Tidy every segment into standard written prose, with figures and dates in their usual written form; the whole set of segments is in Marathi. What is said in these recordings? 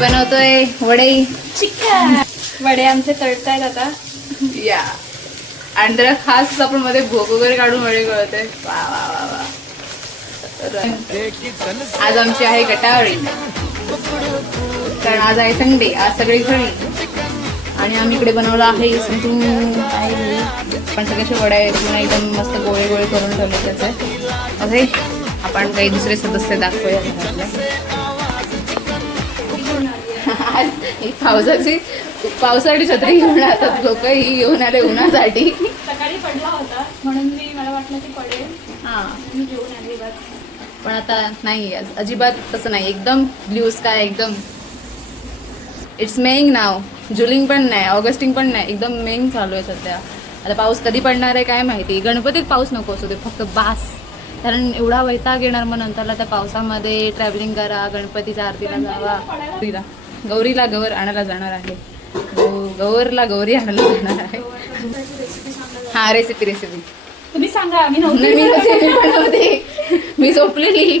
बनवतोय वडे चिकन वडे आमचे तळतायत आता या आणि जरा खास आपण मध्ये भोग वगैरे काढून वडे कळतोय. वा वा वा वा. आज आमची आहे गटावळी कारण आज आहे संडे. आज सगळी घरी आणि आम्ही इकडे बनवलं आहे पण सगळ्याचे वडे आहेत एकदम मस्त गोळे गोळे करून ठेवले त्याचे. असे आपण काही दुसरे सदस्य दाखवूया घरातले. आज पावसासाठी छत्री घेऊन येतात लोक. ही घेऊन आले उन्हासाठी. सकाळी पडला होता म्हणून मला वाटलं की पडेल. हा मी घेऊन आली बस. पण आता नाही आज अजिबात तसं नाही. एकदम ब्ल्यू स्काय एकदम. इट्स मेइंग नाव. जुलिंग पण नाही ऑगस्टिंग पण नाही एकदम मेइंग चालू आहे सध्या. आता पाऊस कधी पडणार आहे काय माहिती. गणपतीत पाऊस नको असू दे फक्त बास. कारण एवढा वैताग येणार मग नंतरला त्या पावसामध्ये ट्रॅव्हलिंग करा. गणपतीच्या आरतीला जावा. गौरीला गौर आणायला जाणार आहे. गौरला गौरी आणायला जाणार आहे. हा रेसिपी तुम्ही सांगा. मी मी झोपलेली.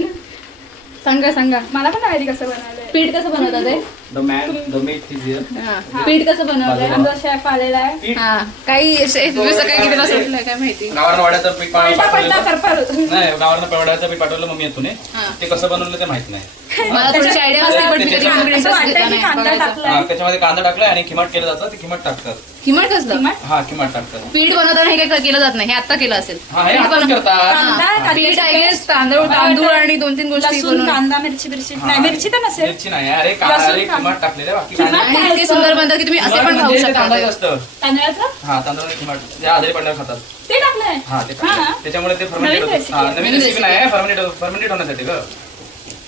सांगा मला पण माहिती कसं बनवलंय. पीठ कसं बनवतात ते. पीठ कसं बनवलंय. आमचा शेफ आलेला आहे. हा काही सकाळी कितीला सुटलंय काय माहिती. गावरवड्याचं पीठ पडता पीठ पाठवलं मम्मी येतो ते कसं बनवलं ते माहित नाही. मला थोडीशी आयडिया असते पण त्याच्यामध्ये कांदा टाकलाय आणि खिमट केलं जातं. ते खिमट टाकतात. खिमट कसलं. हा खिमट टाकतात. पीठ बनवताना हे काय केलं जात नाही. हे आता केलं असेल. हा हे आपण करतात. पीठ आय गेस तांदूळ आणि 2-3 गोष्टी बनवून. कांदा मिरची नाही मिरची तर नसेल. मिरची नाही अरे खिमट टाकलेलं बाकी आणि इतके सुंदर बनतात की तुम्ही असे पण खाऊ शकता. तांदळाचं हा तांदूळ आणि खिमट जे आजारी पडल्यावर खातात. ते टाकलंय. हा ते त्याच्यामुळे ते फर्मेंटेड होतं. नवीन रेसिपी नाही फर्मेंटेड होण्यासाठी ग.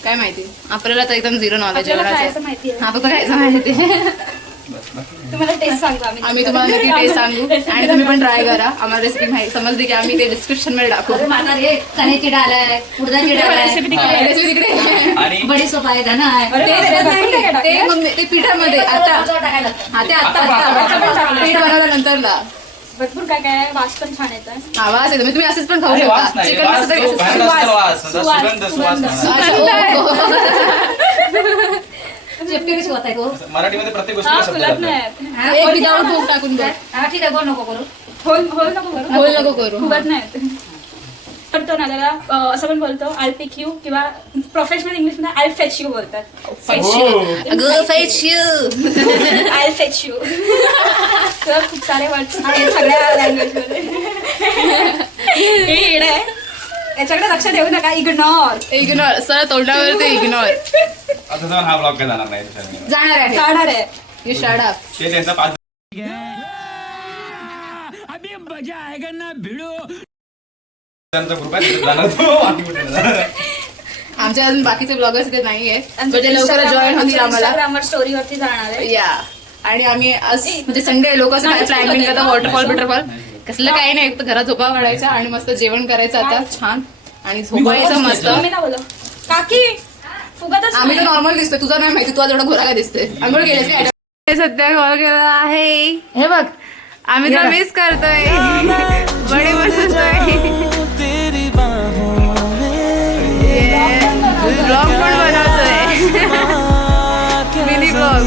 काय माहिती आपल्याला तर एकदम झिरो नॉलेज आहे. माहिती हा फक्त खायचं माहिती. तुम्हाला टेस्ट सांगतो आम्ही तुम्हाला नक्की टेस्ट सांगू आणि तुम्ही पण ट्राय करा. आम्हाला रेसिपी माहिती समजली की आम्ही ते डिस्क्रिप्शन मध्ये टाकू. चण्याची डाळ आहे, उडदाची डाळ आहे, रेसिपी तिकडे आणि बडी सोपा आहे ना. ते पिठामध्ये आता ते आता पीठ बनवल्यानंतरला भरपूर काय काय वास पण छान येतं. आवाज येतो तुम्ही असेच पण खाऊ अरे वास शकता. नाही, चिकन वास मस्त तो बाहेर असतो वास. चिपकेच होत आहे तो. मराठीमध्ये प्रत्येक गोष्टीला शब्द फुलत लागतात. नाही. एक विदाउट तूप टाकून बघ. हा ठीक आहे, गोल नको करू. होल नको करू. होल नको करू. फुगत नाही. करतो ना त्याला असं पण बोलतो आय पिक यू किंवा प्रोफेशनल इंग्लिश मध्ये आय फेच यू बोलतात. अगं fetch you. I fetch you. तर खूप सारे वर्ड्स आहेत सगळ्या लँग्वेज मध्ये. हे येड आहे. याच्याकडे लक्ष देऊ नका. इग्नोर सर तोंडावर ते इग्नोर आता जाऊन हा ब्लॉग काय जाणार नाही. जाणार आहे. जाणार आहे. You shut up. ते त्यांचा 5 त्यांचा ग्रुप आहे जाणार तो. आमच्या अजून बाकीचे ब्लॉगर्स इथे नाहीये म्हणजे लवकर जॉईन होतील आम्हाला. इंस्टाग्रामवर स्टोरीवरती जाणार आहे. या आणि आम्ही म्हणजे संडे लोक असं प्लॅनिंग करतात. वॉटरफॉल बिटरफॉल कसलं काही नाही. फक्त घरात झोपा काढायचा आणि मस्त जेवण करायचं आता छान आणि झोपायचं मस्त. मी ना बोलो काकी फुगतच आम्ही तर नॉर्मल दिसतोय. तुझा नाही माहिती. तू आज एवढा घोरा काय दिसतोय. आंघोळ केलीस काय. सध्या कॉल केला आहे. हे बघ आम्ही तुला मिस करतोय. बडे बनवतोय. ब्लॉग पण बनवतोय. Mini blog.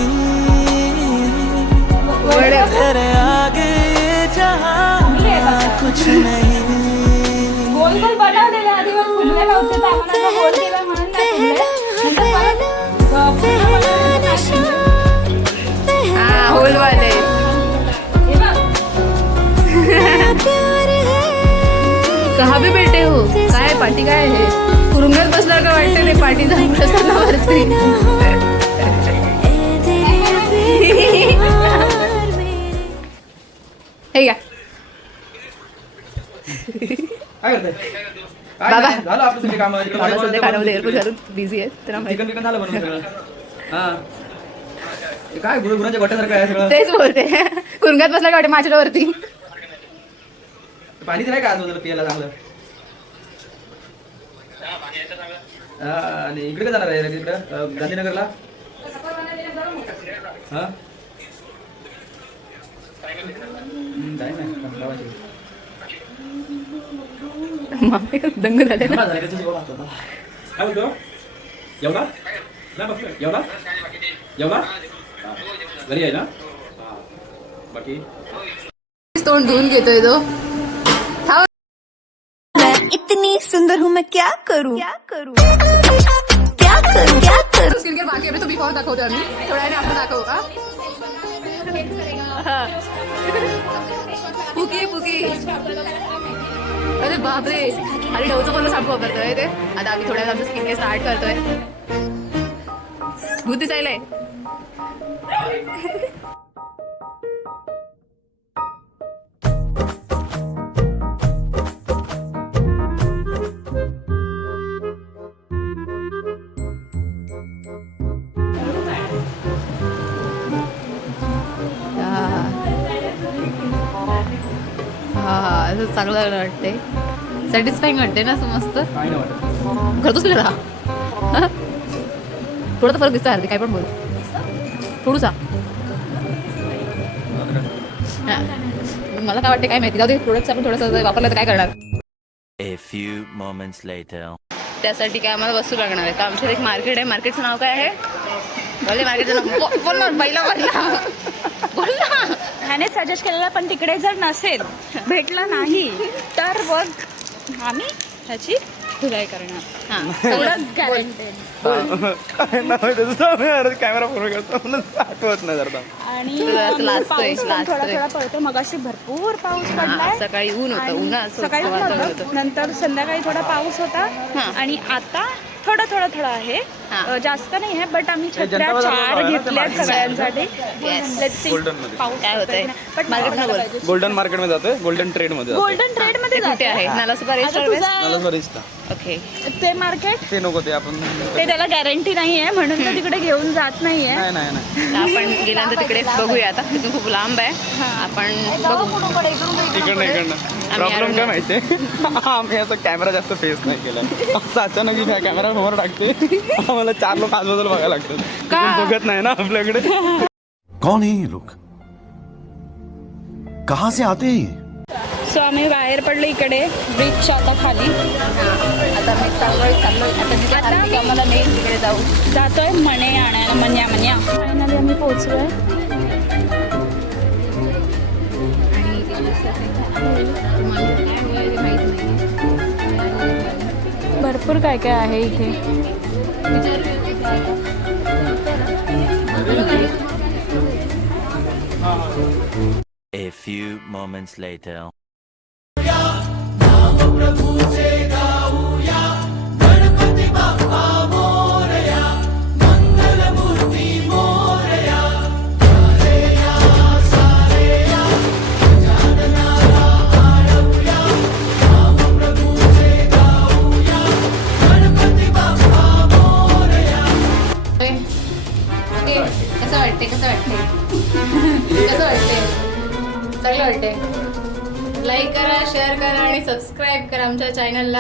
गोल गोल बनवलेला आधी मग फुगले नव्हते तर आम्हाला गोल केला म्हणून नाही फुगले. हा होलवाले. कहा भी बेटे हो. काय पाठी काय आहे. कुरुंगात बसला का वाटतं ते पाठी जाऊन वरती. हे घ्या काय करताय. बाबा. झालं आपलं सगळे काम. मला सध्या खाण्यामध्ये एअरपोर्ट झालं बिझी आहे तर चिकन झालं बनवून सगळं. हा काय गुरुच्या गोट्यासारखं आहे सगळं. तेच बोलते. कुरुंगात बसला का वाटते माझ्यावरती. पाणी तर आहे का आजूबाजूला पियाला चांगलं? आणि इकडे काय जाणार आहे इकडं गांधीनगरला? हा काय नाही गावाची. दंग झाले ना. काय बोलतो? जेवला नाही बसलोय. जेवला घरी आहे ना? बाकी तोंड धुवून घेतोय तो. इतनी सुंदर हूँ मैं क्या करूँ क्या करूँ क्या करूँ क्या करूँ स्किन केअर बाकी आहे तो बिफोर दाखवतो आम्ही थोड्या वेळाने आपण दाखवू का. पुकी अरे बापरे अरे डवचं कोणतं शॅम्पू वापरतोय ते. आता आम्ही थोड्या वेळात आमचं स्किन केअर स्टार्ट करतोय. भूत दिसायलंय. हा असं चांगलं वाटते. सॅटिस्फाईंग वाटते ना असं मस्त. काय नाही वाटत. करतोच तुला थोडं तर फरक दिसतो हरते काय पण बोल थोडूसा. मला काय वाटते काय माहिती जाऊ दे. प्रोडक्ट आपण थोडंसं वापरलं तर काय करणार. A few moments later. त्यासाठी काय आम्हाला वस्तू लागणार आहे. तर आमच्याकडे एक मार्केट आहे. मार्केटचं नाव काय आहे? बोल मार्केटचं नाव बोल ना पहिला बोल ना. ह्याने सजेस्ट केलेला पण तिकडे जर नसेल भेटला नाही तर बघ आम्ही ह्याची धुलाई करणार. हां एवढं गॅरंटेड. कॅमेरा फोन करतो म्हणून आठवत नाही जरा. आणि तुला असं लाजतोय, पाऊस पण लाजतोय. थोडा थोडा पडतो. मगाशी भरपूर पाऊस पडलाय. सकाळी ऊन होतं. आणि उन्हाचं सकाळी ऊन वातावरण होतं. होतं. नंतर संध्याकाळी थोडा पाऊस होता हां. आणि आता थोडा आहे. हां. जास्त नाही आहे बट आम्ही छत्र्या जनता बाजारला 4 बघा ना, घेतल्या ते सगळ्यांसाठी. Yes. Let's see. गोल्डनमध्ये. पाऊस काय होतंय? पण मार्केटला बोल. गोल्डन मार्केटमध्ये जातोय. गोल्डन ट्रेड मध्ये जातोय. गोल्डन ट्रेड ते मध्ये कुठे आहे? नालासोपा आता रेस्टॉरंट. तुझं नलसवारीचा. ओके. ते मार्केट ते नको ते आपण ते त्याला गॅरंटी नाहीये म्हणून तो तिकडे घेऊन जात नाहीये. नाही आपण गेल्यानंतर तिकडे बघूया. आता तिथून खूप लांब आहे. आपण बघू. इकडनं प्रॉब्लेम काय माहितीये आम्ही असं कॅमेरा जास्त फेस नाही केला. असं अचानक कॅमेरा समोर टाकते आम्हाला 4 लोक आजूबाजूला बघायला लागतात. कोण बघत नाही ना आपल्याकडे. कौन है ये लोग कहाँ से आते हैं ये? सो आम्ही बाहेर पडलो इकडे ब्रिजच्या आता खाली. आता मी चाललोय आता जिथे आरती आम्हाला नेईल तिकडे जाऊ. जातोय मणे आणायला. मन्या फायनली आम्ही पोहोचलोय. आणि काय होईल माहित नाही. भरपूर काय काय आहे इथे. A few moments later. कसं वाटते चांगलं वाटते. लाईक करा, शेअर करा आणि सबस्क्राईब करा आमच्या चॅनलला.